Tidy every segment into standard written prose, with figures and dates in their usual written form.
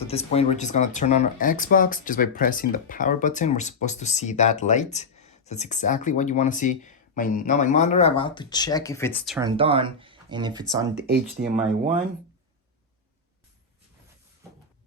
So at this point, we're just gonna turn on our Xbox just by pressing the power button. We're supposed to see that light. So that's exactly what you wanna see. Now my monitor, I'm about to check if it's turned on and if it's on the HDMI 1.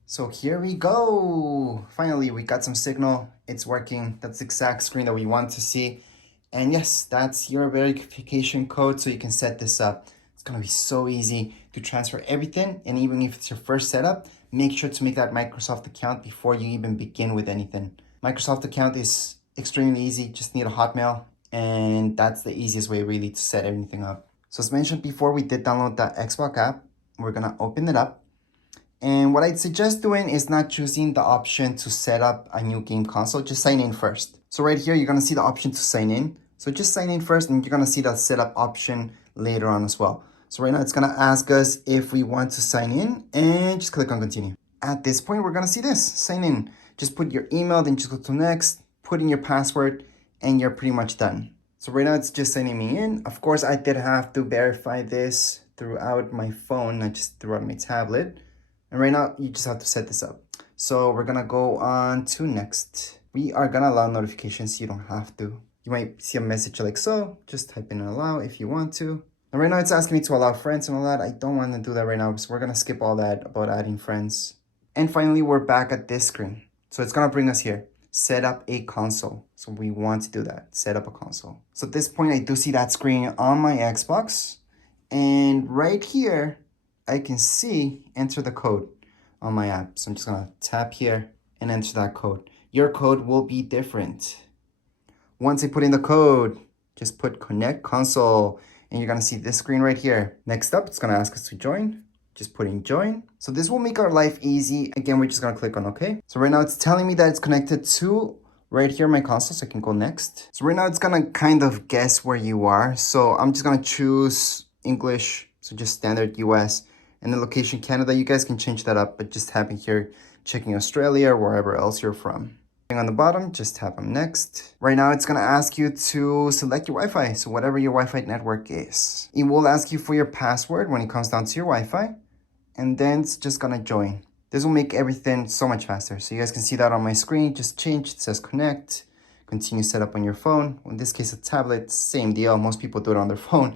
So here we go. Finally, we got some signal. It's working. That's the exact screen that we want to see. And yes, that's your verification code, so you can set this up. It's gonna be so easy to transfer everything. And even if it's your first setup, make sure to make that Microsoft account before you even begin with anything. Microsoft account is extremely easy. Just need a Hotmail, and that's the easiest way really to set everything up. So as mentioned before, we did download that Xbox app. We're gonna open it up. And what I'd suggest doing is not choosing the option to set up a new game console, just sign in first. So right here, you're gonna see the option to sign in. So just sign in first and you're gonna see that setup option later on as well. So right now it's gonna ask us if we want to sign in and just click on continue. At this point, we're gonna see this, sign in. Just put your email, then just go to next, put in your password, and you're pretty much done. So right now it's just signing me in. Of course, I did have to verify this throughout my phone, not just throughout my tablet. And right now, you just have to set this up. So we're gonna go on to next. We are gonna allow notifications, you don't have to. You might see a message like so, just type in allow if you want to. And right now it's asking me to allow friends and all that. I don't want to do that right now, so we're gonna skip all that about adding friends. And finally, we're back at this screen. So it's gonna bring us here, set up a console. So we want to do that, set up a console. So at this point, I do see that screen on my Xbox. And right here, I can see enter the code on my app. So I'm just gonna tap here and enter that code. Your code will be different. Once I put in the code, just put connect console and you're gonna see this screen right here. Next up, it's gonna ask us to join. Just put in join. So this will make our life easy. Again, we're just gonna click on okay. So right now it's telling me that it's connected to right here my console, so I can go next. So right now it's gonna kind of guess where you are. So I'm just gonna choose English, so just standard US. And the location Canada, you guys can change that up, but just tapping here, checking Australia or wherever else you're from. On the bottom, just tap on next. Right now, it's gonna ask you to select your Wi-Fi, so whatever your Wi-Fi network is. It will ask you for your password when it comes down to your Wi-Fi, and then it's just gonna join. This will make everything so much faster. So you guys can see that on my screen, just change, it says connect, continue setup on your phone. In this case, a tablet, same deal. Most people do it on their phone.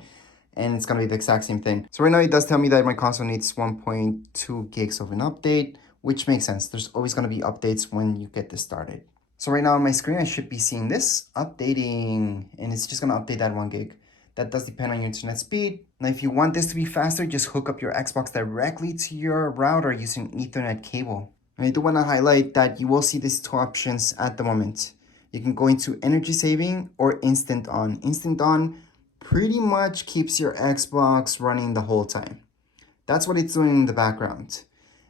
And it's gonna be the exact same thing. So right now it does tell me that my console needs 1.2 gigs of an update, which makes sense. There's always gonna be updates when you get this started. So right now on my screen, I should be seeing this updating, and it's just gonna update that 1 gig. That does depend on your internet speed. Now, if you want this to be faster, just hook up your Xbox directly to your router using Ethernet cable. And I do wanna highlight that you will see these two options at the moment. You can go into energy saving or instant on. Instant on pretty much keeps your Xbox running the whole time. That's what it's doing in the background.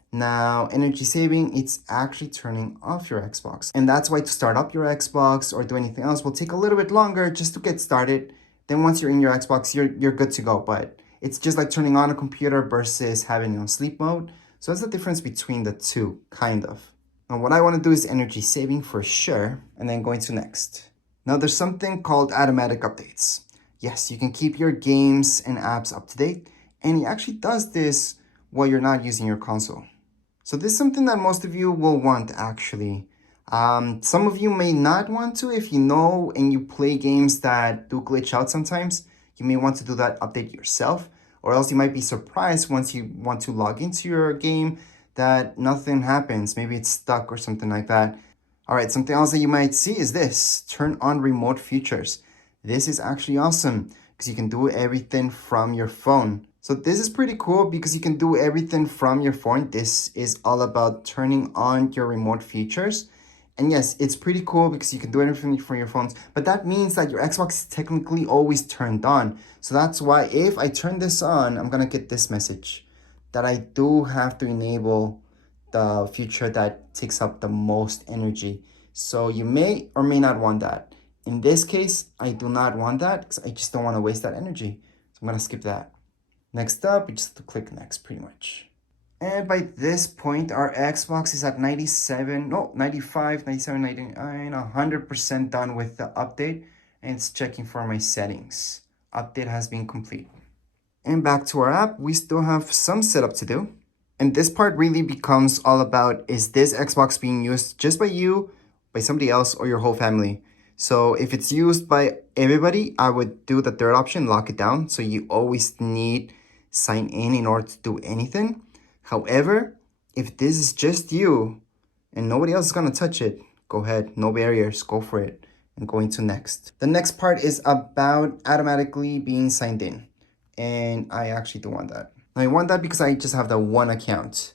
Now, energy saving, it's actually turning off your Xbox. And that's why to start up your Xbox or do anything else will take a little bit longer just to get started. Then once you're in your Xbox, you're good to go. But it's just like turning on a computer versus having it on sleep mode. So that's the difference between the two, kind of. Now, what I want to do is energy saving for sure, and then going to next. Now, there's something called automatic updates. Yes, you can keep your games and apps up to date, and it actually does this while you're not using your console. So this is something that most of you will want, actually. Some of you may not want to if you know and you play games that do glitch out sometimes. You may want to do that update yourself, or else you might be surprised once you want to log into your game that nothing happens. Maybe it's stuck or something like that. All right, something else that you might see is this, turn on remote features. This is actually awesome because you can do everything from your phone. So this is pretty cool because you can do everything from your phone. This is all about turning on your remote features. And yes, it's pretty cool because you can do everything from your phones, but that means that your Xbox is technically always turned on. So that's why if I turn this on, I'm gonna get this message that I do have to enable the feature that takes up the most energy. So you may or may not want that. In this case, I do not want that because I just don't want to waste that energy. So I'm going to skip that. Next up, we just have to click next pretty much. And by this point, our Xbox is at 95, 97, 99, 100% done with the update. And it's checking for my settings. Update has been complete. And back to our app, we still have some setup to do. And this part really becomes all about, is this Xbox being used just by you, by somebody else, or your whole family? So if it's used by everybody, I would do the third option, lock it down. So you always need sign in order to do anything. However, if this is just you and nobody else is gonna touch it, go ahead, no barriers, go for it, and go into next. The next part is about automatically being signed in. And I actually do want that. I want that because I just have the one account.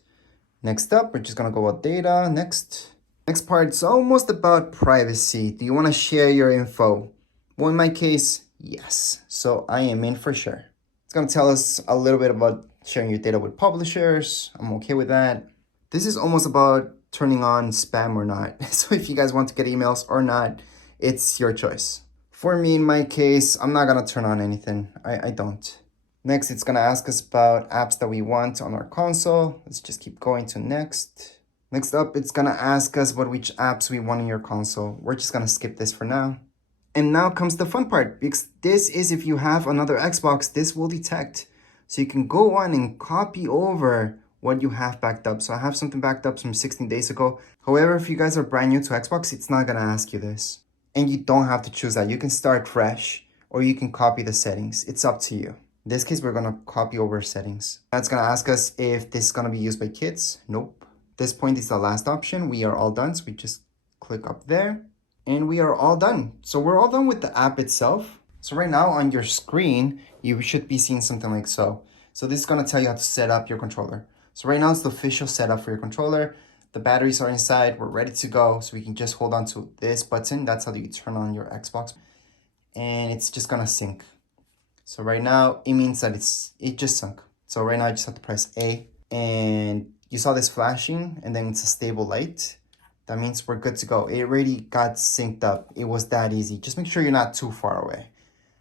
Next up, we're just gonna go about data, next. Next part is almost about privacy. Do you wanna share your info? Well, in my case, yes. So I am in for sure. It's gonna tell us a little bit about sharing your data with publishers. I'm okay with that. This is almost about turning on spam or not. So if you guys want to get emails or not, it's your choice. For me, in my case, I'm not gonna turn on anything. I don't. Next, it's gonna ask us about apps that we want on our console. Let's just keep going to next. Next up, it's gonna ask us which apps we want in your console. We're just gonna skip this for now. And now comes the fun part, because this is, if you have another Xbox, this will detect. So you can go on and copy over what you have backed up. So I have something backed up from 16 days ago. However, if you guys are brand new to Xbox, it's not gonna ask you this. And you don't have to choose that. You can start fresh, or you can copy the settings. It's up to you. In this case, we're gonna copy over settings. That's gonna ask us if this is gonna be used by kids. Nope. At this point is the last option. We are all done, so we just click up there and we are all done. So we're all done with the app itself. So right now on your screen, you should be seeing something like so. So this is gonna tell you how to set up your controller. So right now it's the official setup for your controller. The batteries are inside, we're ready to go. So we can just hold on to this button. That's how you turn on your Xbox. And it's just gonna sync. So right now, it means that it just sunk. So right now, I just have to press A. And you saw this flashing, and then it's a stable light. That means we're good to go. It already got synced up. It was that easy. Just make sure you're not too far away.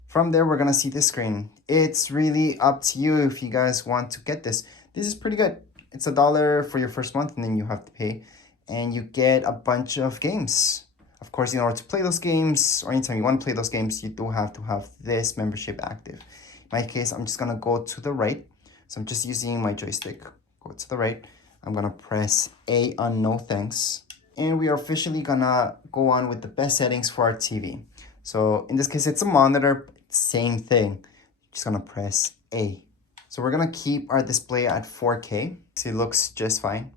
From there, we're going to see this screen. It's really up to you if you guys want to get this. This is pretty good. It's $1 for your first month, and then you have to pay. And you get a bunch of games. Of course, in order to play those games, or anytime you want to play those games, you do have to have this membership active. In my case, I'm just gonna go to the right. So I'm just using my joystick. Go to the right. I'm gonna press A on no thanks. And we are officially gonna go on with the best settings for our TV. So in this case, it's a monitor, same thing. Just gonna press A. So we're gonna keep our display at 4K. So it looks just fine.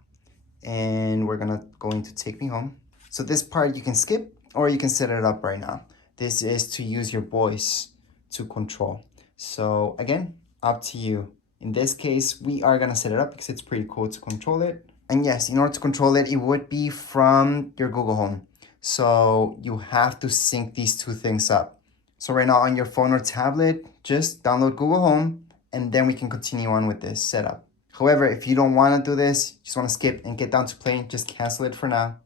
And we're gonna go into Take Me Home. So this part you can skip, or you can set it up right now. This is to use your voice to control. So again, up to you. In this case, we are gonna set it up because it's pretty cool to control it. And yes, in order to control it, it would be from your Google Home. So you have to sync these two things up. So right now on your phone or tablet, just download Google Home, and then we can continue on with this setup. However, if you don't wanna do this, just wanna skip and get down to playing, just cancel it for now.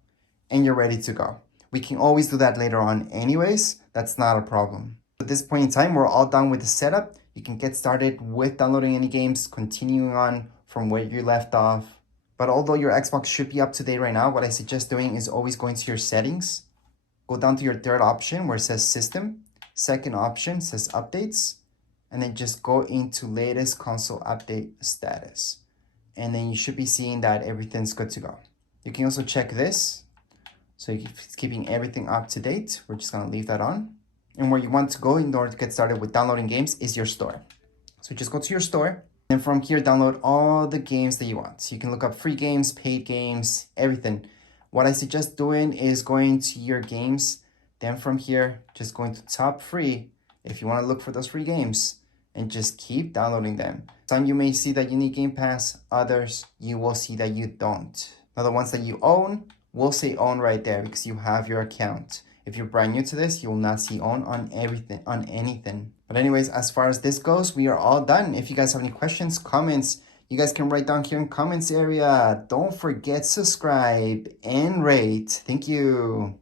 And you're ready to go. We can always do that later on anyways. That's not a problem. At this point in time, we're all done with the setup. You can get started with downloading any games, continuing on from where you left off. But although your Xbox should be up to date right now, what I suggest doing is always going to your settings. Go down to your third option where it says System. Second option says Updates. And then just go into latest console update status. And then you should be seeing that everything's good to go. You can also check this. So it's keeping everything up to date. We're just gonna leave that on. And where you want to go in order to get started with downloading games is your store. So just go to your store, and from here, download all the games that you want. So you can look up free games, paid games, everything. What I suggest doing is going to your games, then from here, just going to top free if you wanna look for those free games, and just keep downloading them. Some you may see that you need Game Pass, others you will see that you don't. Now the ones that you own, will say own right there because you have your account. If you're brand new to this, you will not see own on everything, on anything. But anyways, as far as this goes, we are all done. If you guys have any questions, comments, you guys can write down here in comments area. Don't forget subscribe and rate. Thank you.